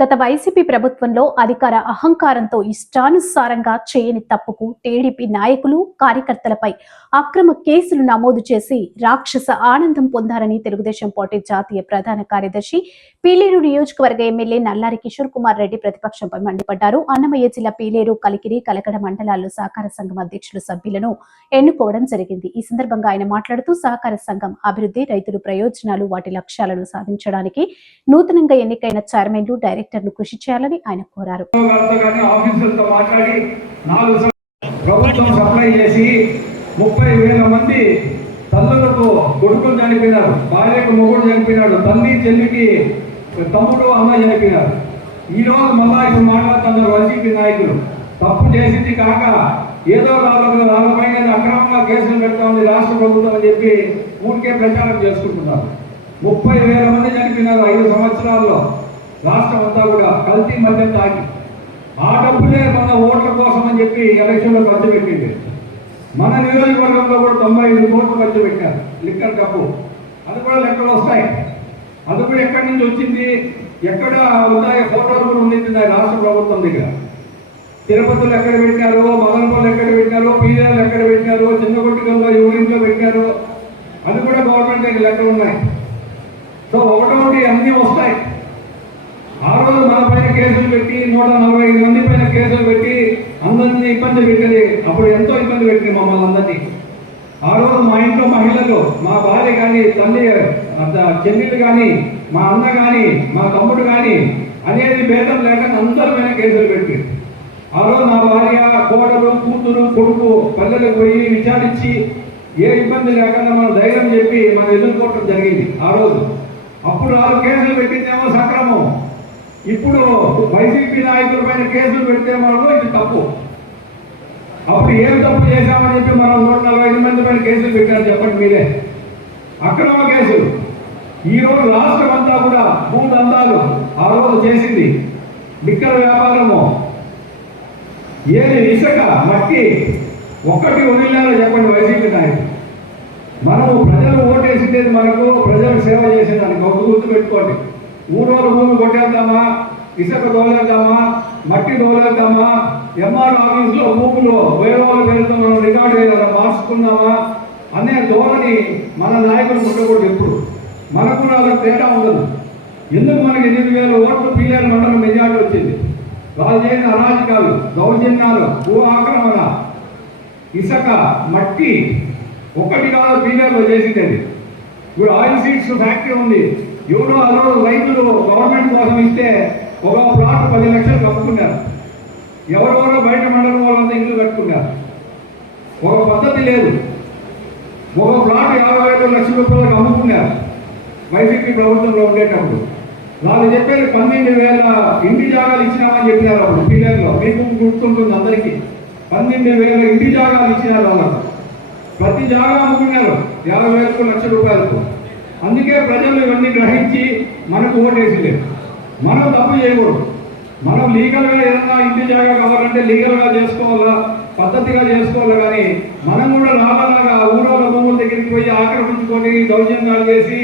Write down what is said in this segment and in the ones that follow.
గత వైసీపీ ప్రభుత్వంలో అధికార అహంకారంతో ఇష్టానుసారంగా చేయని తప్పుకు టీడీపీ నాయకులు కార్యకర్తలపై అక్రమ కేసులు నమోదు చేసి రాక్షస ఆనందం పొందారని తెలుగుదేశం పార్టీ జాతీయ ప్రధాన కార్యదర్శి పీలేరు నియోజకవర్గ ఎమ్మెల్యే నల్లారి కిషోర్ కుమార్ రెడ్డి ప్రతిపక్షంపై మండిపడ్డారు. అన్నమయ్య జిల్లా పీలేరు, కలికిరి, కలకడ మండలాల్లో సహకార సంఘం అధ్యక్షులు సభ్యులను ఎన్నుకోవడం జరిగింది. ఈ సందర్భంగా ఆయన మాట్లాడుతూ సహకార సంఘం అభివృద్ధి, రైతుల ప్రయోజనాలు, వాటి లక్ష్యాలను సాధించడానికి నూతనంగా ఎన్నికైన చైర్మన్లు, డైరెక్టర్లు కృషి చేయాలని ఆయన కోరారు. ప్రభుత్వం సప్లై చేసి 30,000 మంది తల్లులకు కొడుకులు చనిపోయినారు, భార్యకు మొగుడు చనిపోయినాడు, తల్లి చెల్లికి తమ్ముడు అమ్మ చనిపోయినారు. ఈ రోజు మళ్ళా ఇప్పుడు మాట్లాడుతున్నారు వైసీపీ నాయకులు. తప్పు చేసింది కాక ఏదో వాళ్ళపైన అక్రమంగా కేసులు పెడతా ఉంది రాష్ట్ర ప్రభుత్వం అని చెప్పి ఊరికే ప్రచారం చేసుకుంటున్నారు. 30,000 మంది చనిపోయినారు 5 సంవత్సరాల్లో. రాష్ట్రం అంతా కూడా కల్తీ మద్యం తాగి ఆ డబ్బులే మన ఓట్ల కోసం అని చెప్పి ఎలక్షన్లో ఖర్చు పెట్టింది. మన నియోజకవర్గంలో కూడా 95 కోట్లు ఖర్చు పెట్టారు లిక్కర్ డబ్బు. అది కూడా లెక్కలు వస్తాయి. అది కూడా ఎక్కడి నుంచి వచ్చింది, ఎక్కడ ఉన్నాయి ఫోటోలు కూడా ఉండింది రాష్ట్ర ప్రభుత్వం దగ్గర. తిరుపతిలో ఎక్కడ పెట్టారు, మదనపల్లి ఎక్కడ పెట్టారు, పీలేరులో ఎక్కడ పెట్టారు, చిన్నగొట్టిగల్లో యూరింట్లో పెట్టారు, అది కూడా గవర్నమెంట్ దగ్గర లెక్కలు ఉన్నాయి. సో ఒకటొకటి అన్నీ వస్తాయి. ఆ రోజు మన పైన కేసులు పెట్టి 145 మంది పైన కేసులు పెట్టి అందరినీ ఇబ్బంది పెట్టింది. అప్పుడు ఎంతో ఇబ్బంది పెట్టింది మమ్మల్ని అందరినీ. ఆ రోజు మా ఇంట్లో మహిళలు, మా భార్య కానీ, తల్లి చెల్లెలు కానీ, మా అన్న కానీ, మా తమ్ముడు కానీ అనేది భేదం లేక అందరి పైన కేసులు పెట్టి ఆ రోజు మా భార్య, కోడలు, కూతురు, కొడుకు పల్లెలకు పోయి విచారించి ఏ ఇబ్బంది లేకుండా మనం ధైర్యం చెప్పి మనం ఎదుర్కోవటం జరిగింది ఆ రోజు. అప్పుడు 6 కేసులు పెట్టిందేమో సక్రమం. ఇప్పుడు వైసీపీ నాయకుల పైన కేసులు పెడితే మనకు ఇది తప్పు. అప్పుడు ఏం తప్పు చేశామని చెప్పి మనం 145 మంది పైన కేసులు పెట్టారు చెప్పండి మీరే. అక్రమ కేసులు. ఈ రోజు రాష్ట్రం అంతా కూడా భూదందాలు ఆ రోజు చేసింది. లిక్కర్ వ్యాపారము, ఏది ఇసుక, మట్టి ఒక్కటి వదిలేదో చెప్పండి వైసీపీ నాయకులు. మనము ప్రజలు ఓటేసింది మనకు, ప్రజలకు సేవ చేసేదానికి ఒక గుర్తు పెట్టుకోండి. 3 రోజులు భూమి కొట్టేద్దామా, ఇసుక దోలేద్దామా, మట్టి దోలేద్దామా, ఎంఆర్ ఆఫీసులో భూములు వేరే వాళ్ళ పేరుతో మనం రికార్డు వేయాలా, మార్చుకుందామా అనే ధోరణి మన నాయకులు ఉండకూడదు. ఎప్పుడు మనకు వాళ్ళకి తేడా ఉండదు. ఎందుకు మనకి 8,000 ఓట్లు పీలేరు మండలం మెజార్టీ వచ్చింది? వాళ్ళు చేసిన అరాజకాలు, దౌర్జన్యాలు, భూ ఆక్రమణ, ఇసుక, మట్టి ఒక్కటి కాదు పీలేరులో చేసింది. ఇప్పుడు ఆయిల్ సీడ్స్ ఫ్యాక్టరీ ఉంది. ఎవరో అదో రైతులు గవర్నమెంట్ కోసం ఇస్తే ఒక ప్లాట్ 10 లక్షలు కప్పుకున్నారు. ఎవరెవరో బయట మండలం వాళ్ళంతా ఇల్లు కట్టుకున్నారు. ఒక పద్ధతి లేదు. ఒక ప్లాట్ 50,000 లక్షల రూపాయలకు అమ్ముకున్నారు వైసీపీ ప్రభుత్వంలో ఉండేటప్పుడు. వాళ్ళు చెప్పేది 12,000 ఇంటి జాగాలు ఇచ్చినామని చెప్పినారు అప్పుడు పీలేరులో. మీకు గుర్తుంటుంది అందరికీ. 12,000 ఇంటి జాగాలు ఇచ్చినారు వాళ్ళకు. ప్రతి జాగా అమ్ముకున్నారు 50,000 లక్ష రూపాయలకు. అందుకే ప్రజలు ఇవన్నీ గ్రహించి మనకు ఓటేసలేదు. మనం తప్పు చేయకూడదు. మనం లీగల్గా ఏదన్నా ఇంటి జాగా కావాలంటే లీగల్గా చేసుకోవాలా, పద్ధతిగా చేసుకోవాలి. కానీ మనం కూడా రావాలగా ఊరోళ్ళ భూముల దగ్గరికి పోయి ఆక్రమించుకొని దౌర్జన్యాలు చేసి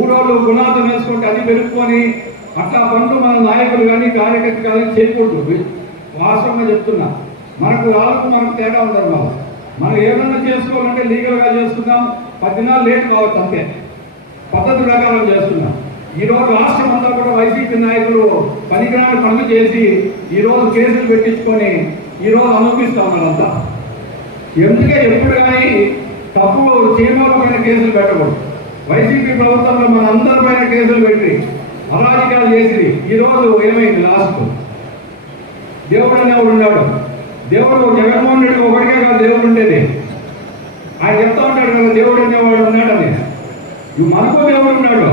ఊరోళ్ళు గుణాతం వేసుకుంటే అది పెరుక్కొని అట్లా పనులు మన నాయకులు కానీ కార్యకర్త కానీ చేయకూడదు. వాస్తవంగా చెప్తున్నా. మనకు తేడా ఉండదు. మనం ఏదన్నా చేసుకోవాలంటే లీగల్గా చేసుకుందాం. 10 దినాలు లేట్ కావచ్చు అంతే. పద్ధతి ప్రకారం చేస్తున్నాం. ఈరోజు రాష్ట్రం అంతా కూడా వైసీపీ నాయకులు పనికిరాని పనులు చేసి ఈరోజు కేసులు పెట్టించుకొని ఈరోజు అనుభవిస్తూ ఉన్నారంతా. ఎందుకే ఎప్పుడు కానీ తప్పు చేయడం పైన కేసులు పెట్టకూడదు. వైసీపీ ప్రభుత్వంలో మన అందరి పైన కేసులు పెట్టి అరాజకాలు చేసి ఈరోజు ఏమైంది? లాస్ట్ దేవుడు అనేవాడు ఉన్నాడు. దేవుడు జగన్మోహన్ రెడ్డి ఒకటికే కాదు దేవుడు ఉండేది. ఆయన చెప్తా ఉంటాడు కదా దేవుడు అనేవాడు ఉన్నాడని. మనకు దేవుడు ఉన్నాడు.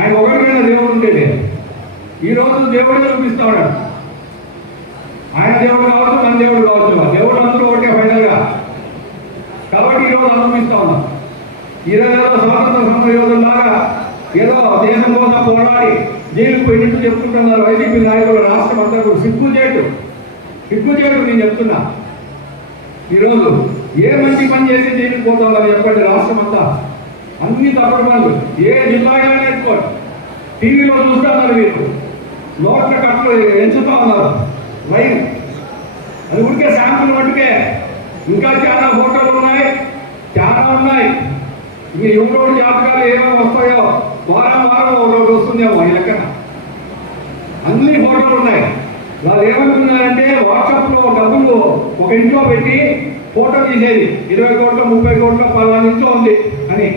ఆయన ఒకరికైనా దేవుడు ఉండేది. ఈరోజు దేవుడే చూపిస్తా ఉన్నాడు. ఆయన దేవుడు కావచ్చు, మన దేవుడు కావచ్చు. దేవుడు అందరూ ఒకటే ఫైనల్గా. కాబట్టి ఈరోజు అనుభవిస్తా ఉన్నాం. ఈరోజు స్వాతంత్ర సమర యోధుల్లాగా ఏదో దేశం కోసం పోరాడి జైలుకు పోయినట్టు చెప్తుంటున్నారు వైసీపీ నాయకులు. రాష్ట్రం అంతా కూడా సిగ్గుచేటు నేను చెప్తున్నా. ఈరోజు ఏ మంచి పని చేసి జైలుకు పోతుందని చెప్పండి. రాష్ట్రం అంతా అన్ని తప్పుడు పనులు. ఏ జిల్లా అయినా నేర్చుకోండి. టీవీలో చూస్తున్నారు మీరు. నోట్ల కట్టలు ఎంచుతా ఉన్నారు లైన్. అది ఉడికే శాంపుల్ మట్టుకే. ఇంకా చాలా ఫోటోలు ఉన్నాయి, చాలా ఉన్నాయి. ఇంక ఎవరోడు జాతకాలు ఏమేమి వస్తాయో వారం వారం ఒకరోజు వస్తుందేమో ఈ లెక్కన. అన్ని ఫోటోలు ఉన్నాయి. వాళ్ళు ఏమనుకున్నారంటే వాట్సాప్లో డబ్బులు ఒక ఇంట్లో పెట్టి ఫోటో తీసేది 20 కోట్లు 30 కోట్లు పలానా ఇంట్లో ఉంది అని.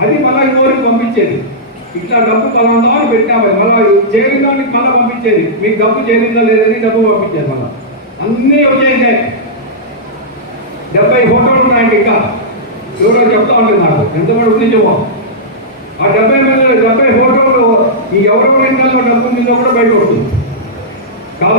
అది మళ్ళీ ఇంకోరికి పంపించేది. ఇట్లా డబ్బు పలానా అని పెట్టామని మళ్ళీ చేరిందానికి మళ్ళీ పంపించేది. మీకు డబ్బు చేరిందా లేదని డబ్బు పంపించేది. మళ్ళీ అన్నీ వచ్చేసాయి. 70 ఫోటోలు ఉన్నాయండి. ఇంకా ఎవరో చెప్తా ఉంటుంది నాకు ఎంతమంది ఉందేమో. ఆ 70 ఫోటోలు ఈ ఎవరెవరి ఇంట్లో డబ్బు మీద కూడా బయట వస్తుంది. కాబట్టి